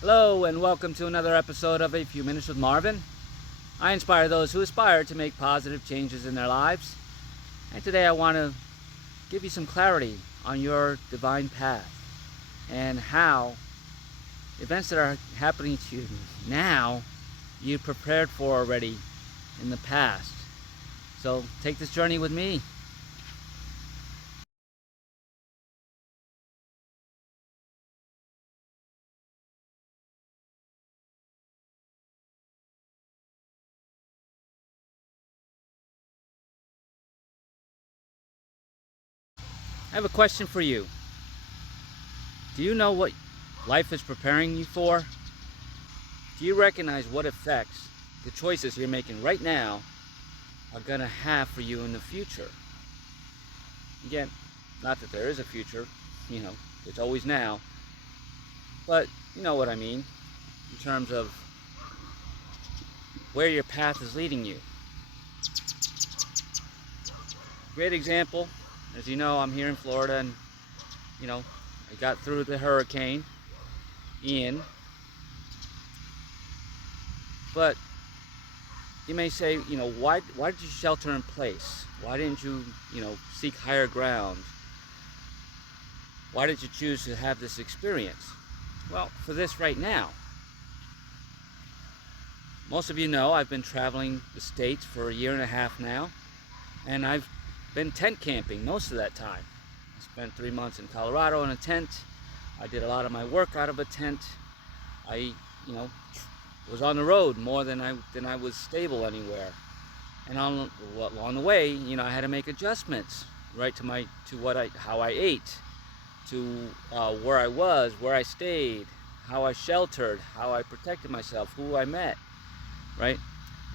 Hello and welcome to another episode of A Few Minutes with Marvin. I inspire those who aspire to make positive changes in their lives. And today I want to give you some clarity on your divine path and how events that are happening to you now you prepared for already in the past. So take this journey with me. I have a question for you. Do you know what life is preparing you for? Do you recognize what effects the choices you're making right now are going to have for you in the future? Again, not that there is a future, it's always now, but you know what I mean in terms of where your path is leading you. Great example, as you know, I'm here in Florida and, I got through the hurricane, Ian, but you may say, why did you shelter in place? Why didn't you, seek higher ground? Why did you choose to have this experience? Well, for this right now. Most of you know I've been traveling the States for a year and a half now, and I've been tent camping most of that time. I spent 3 months in Colorado in a tent. I did a lot of my work out of a tent. I, was on the road more than I was stable anywhere. And along the way, I had to make adjustments, right, to how I ate, to where I was, where I stayed, how I sheltered, how I protected myself, who I met, right?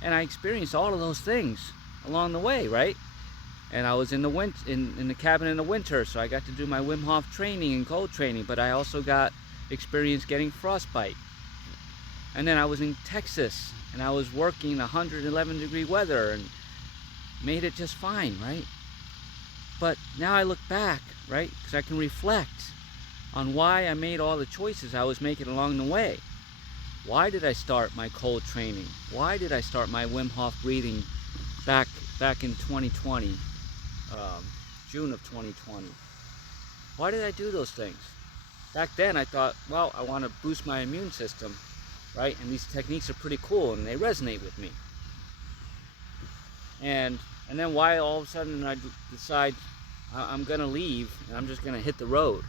And I experienced all of those things along the way, right? And I was in the cabin in the winter, so I got to do my Wim Hof training and cold training, but I also got experience getting frostbite. And then I was in Texas, and I was working 111-degree weather and made it just fine, right? But now I look back, right, because I can reflect on why I made all the choices I was making along the way. Why did I start my cold training? Why did I start my Wim Hof breathing back in 2020, June of 2020? Why did I do those things? Back then I thought, well, I want to boost my immune system, right? And these techniques are pretty cool and they resonate with me. And then why all of a sudden I decide I'm gonna leave and I'm just gonna hit the road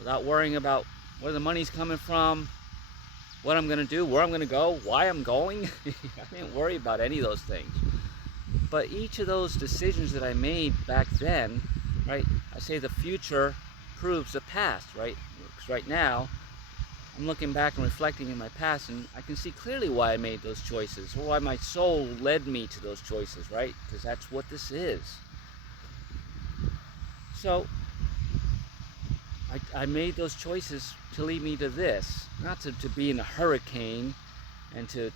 without worrying about where the money's coming from, what I'm gonna do, where I'm gonna go, why I'm going. I didn't worry about any of those things. But each of those decisions that I made back then, right, I say the future proves the past, right? Because right now I'm looking back and reflecting in my past, and I can see clearly why I made those choices, or why my soul led me to those choices, right? Because that's what this is. So I made those choices to lead me to this, not to be in a hurricane and to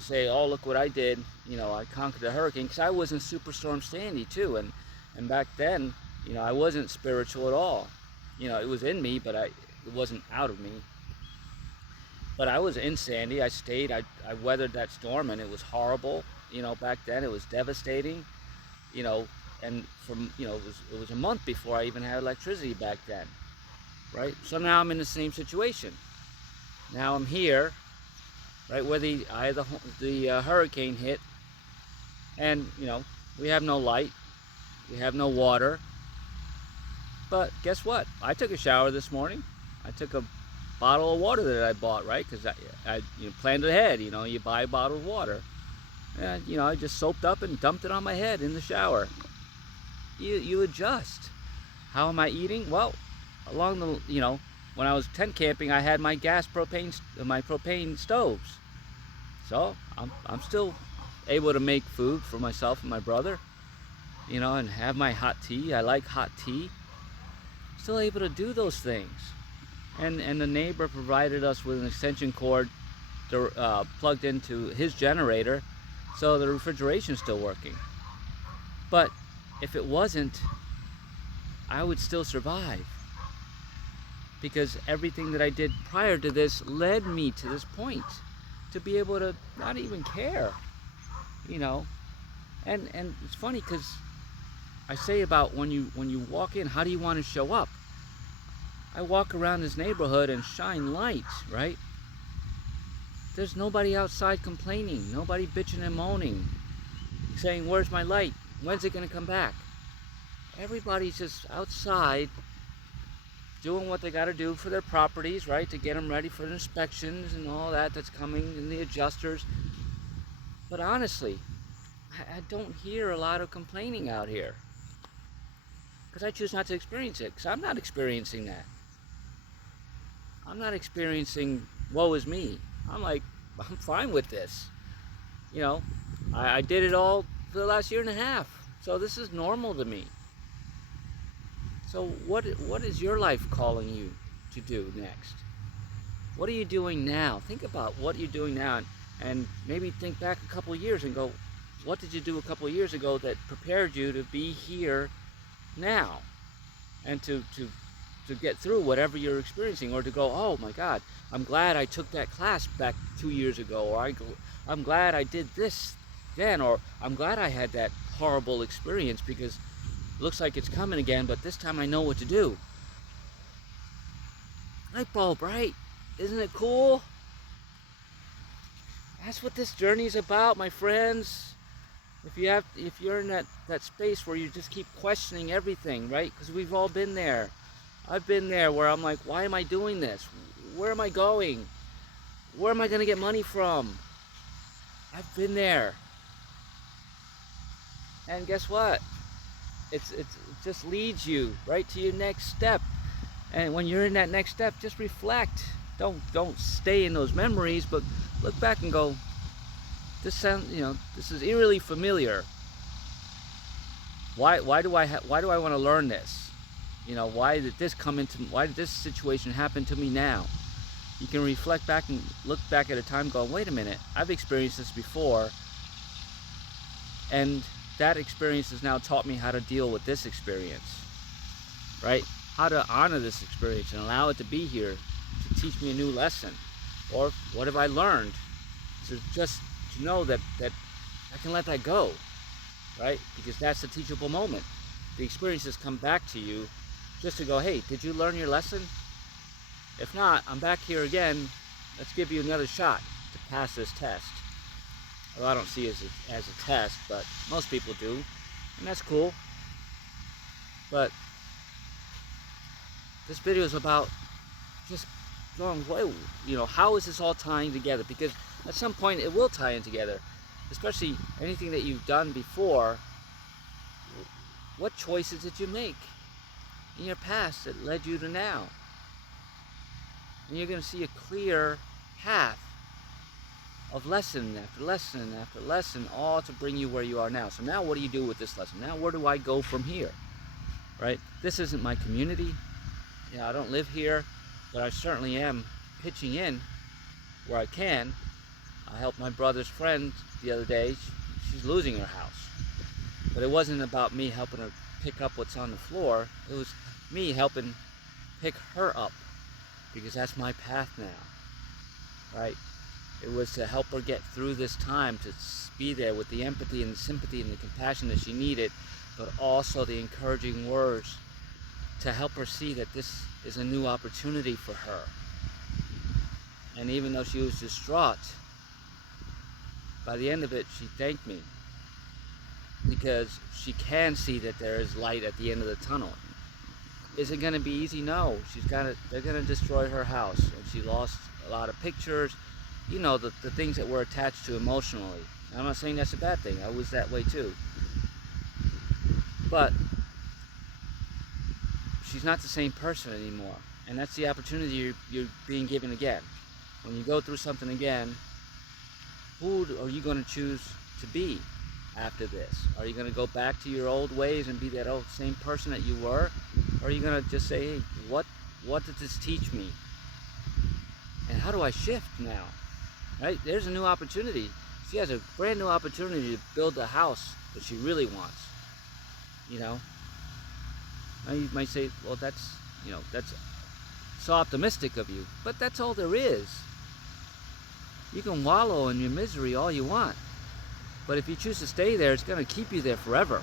say, oh, look what I did. I conquered the hurricane, because I was in Superstorm Sandy too, and back then, I wasn't spiritual at all. It was in me, but it wasn't out of me. But I was in Sandy. I stayed. I weathered that storm, and it was horrible. Back then it was devastating. And it was a month before I even had electricity back then, right? So now I'm in the same situation. Now I'm here, right where the hurricane hit, and we have no light, we have no water. But guess what? I took a shower this morning. I took a bottle of water that I bought, right? Because I planned ahead. You buy a bottle of water, and I just soaped up and dumped it on my head in the shower. You adjust. How am I eating? Well, along the when I was tent camping, I had my propane stoves, so I'm still able to make food for myself and my brother, and have my hot tea. I like hot tea. Still able to do those things. And the neighbor provided us with an extension cord plugged into his generator, so the refrigeration's still working. But if it wasn't, I would still survive. because everything that I did prior to this led me to this point, to be able to not even care, you know. And it's funny because I say about when you walk in, how do you want to show up? I walk around this neighborhood and shine light, right? There's nobody outside complaining, nobody bitching and moaning, saying, where's my light? When's it gonna come back? Everybody's just outside doing what they gotta do for their properties, right? To get them ready for the inspections and all that that's coming, and the adjusters. But honestly, I don't hear a lot of complaining out here, because I choose not to experience it, because I'm not experiencing that. I'm not experiencing woe is me. I'm like, I'm fine with this. You know, I did it all for the last year and a half, so this is normal to me. So what is your life calling you to do next? What are you doing now? Think about what you're doing now, and maybe think back a couple of years and go, what did you do a couple of years ago that prepared you to be here now, and to get through whatever you're experiencing, or to go, oh my God, I'm glad I took that class back 2 years ago, or I'm glad I did this then, or I'm glad I had that horrible experience because it looks like it's coming again, but this time I know what to do. Light bulb, right? Isn't it cool? That's what this journey is about, my friends. If you're in that space where you just keep questioning everything, right? Because we've all been there. I've been there where I'm like, why am I doing this? Where am I going? Where am I going to get money from? I've been there. And guess what? It just leads you right to your next step. And when you're in that next step, just reflect. Don't stay in those memories, but look back and go, this is eerily familiar. Why do I want to learn this? Why did this situation happen to me now? You can reflect back and look back at a time going, wait a minute, I've experienced this before, and that experience has now taught me how to deal with this experience, right? How to honor this experience and allow it to be here to teach me a new lesson. Or what have I learned? To know that I can let that go, right? Because that's the teachable moment. The experiences come back to you just to go, hey, did you learn your lesson? If not, I'm back here again. Let's give you another shot to pass this test. Well, I don't see it as a test, but most people do, and that's cool. But this video is about just going, whoa, how is this all tying together? Because at some point it will tie in together, especially anything that you've done before. What choices did you make in your past that led you to now? And you're going to see a clear path of lesson after lesson after lesson, all to bring you where you are now. So now what do you do with this lesson? Now where do I go from here? Right? This isn't my community. I don't live here, but I certainly am pitching in where I can. I helped my brother's friend the other day. She's losing her house. But it wasn't about me helping her pick up what's on the floor. It was me helping pick her up, because that's my path now, right? It was to help her get through this time, to be there with the empathy and the sympathy and the compassion that she needed, but also the encouraging words to help her see that this is a new opportunity for her. And even though she was distraught, by the end of it, she thanked me, because she can see that there is light at the end of the tunnel. Is it going to be easy? No. They're going to destroy her house, and she lost a lot of pictures, the things that we're attached to emotionally. I'm not saying that's a bad thing. I was that way too. But she's not the same person anymore, and that's the opportunity you're being given again. When you go through something again, who are you going to choose to be after this? Are you going to go back to your old ways and be that old same person that you were? Or are you going to just say, hey, what did this teach me? And how do I shift now? Right? There's a new opportunity. She has a brand new opportunity to build the house that she really wants. Now you might say, well, that's so optimistic of you, but that's all there is. You can wallow in your misery all you want, but if you choose to stay there, it's going to keep you there forever.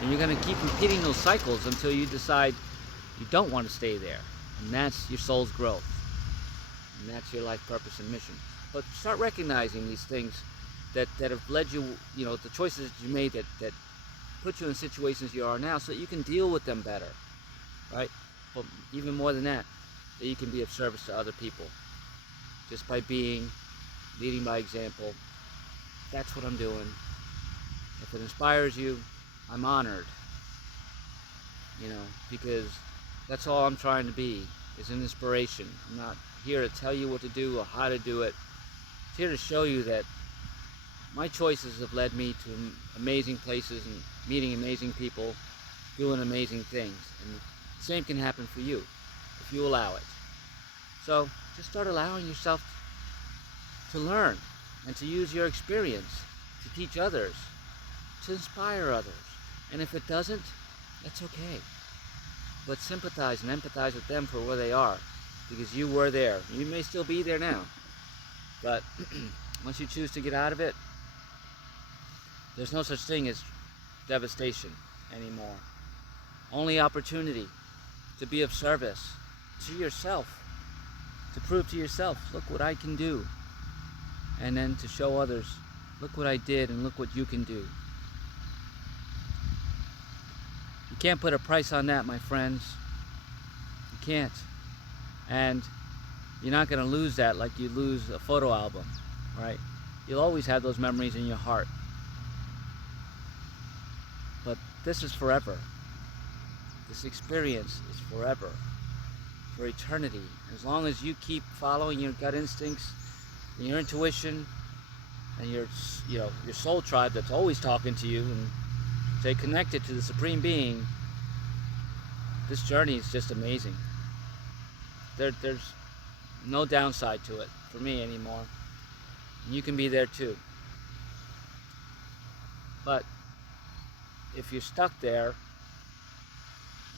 And you're going to keep repeating those cycles until you decide you don't want to stay there. And that's your soul's growth. And that's your life purpose and mission. But start recognizing these things that have led you, the choices that you made that put you in situations you are now, so that you can deal with them better, right? But even more than that you can be of service to other people. Just by leading by example. That's what I'm doing. If it inspires you, I'm honored. Because that's all I'm trying to be, is an inspiration. I'm not here to tell you what to do or how to do it. I'm here to show you that my choices have led me to amazing places and meeting amazing people, doing amazing things. And the same can happen for you, if you allow it. So just start allowing yourself to learn and to use your experience to teach others, to inspire others. And if it doesn't, that's okay. But sympathize and empathize with them for where they are, because you were there. You may still be there now, but once you choose to get out of it, there's no such thing as devastation anymore. Only opportunity to be of service to yourself, to prove to yourself, look what I can do. And then to show others, look what I did and look what you can do. You can't put a price on that, my friends. You can't. And you're not going to lose that like you lose a photo album, right? You'll always have those memories in your heart. But this is forever. This experience is forever, for eternity. As long as you keep following your gut instincts and your intuition and your soul tribe that's always talking to you, and stay connected to the Supreme Being, this journey is just amazing. There's no downside to it for me anymore. And you can be there too. But if you're stuck there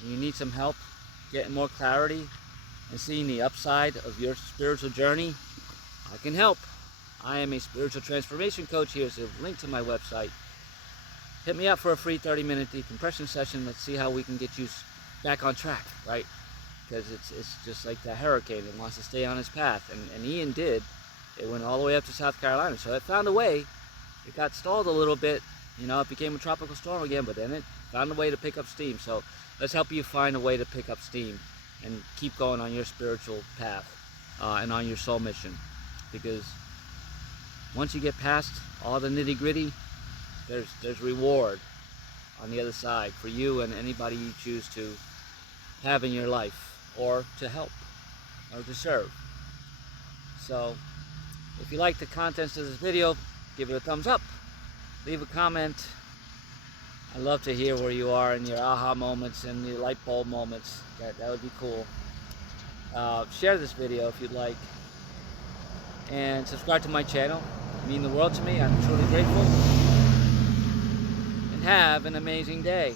and you need some help getting more clarity and seeing the upside of your spiritual journey, I can help. I am a spiritual transformation coach. Here's a link to my website. Hit me up for a free 30-minute decompression session. Let's see how we can get you back on track, right? Because it's just like the hurricane. It wants to stay on its path. And Ian did. It went all the way up to South Carolina. So it found a way. It got stalled a little bit. It became a tropical storm again, but then it found a way to pick up steam. So let's help you find a way to pick up steam and keep going on your spiritual path and on your soul mission. Because once you get past all the nitty-gritty, there's reward on the other side for you and anybody you choose to have in your life, or to help, or to serve. So if you like the contents of this video, give it a thumbs up, leave a comment. I love to hear where you are in your aha moments and your light bulb moments. That would be cool. Share this video if you'd like, and subscribe to my channel. It means the world to me. I'm truly grateful. And have an amazing day.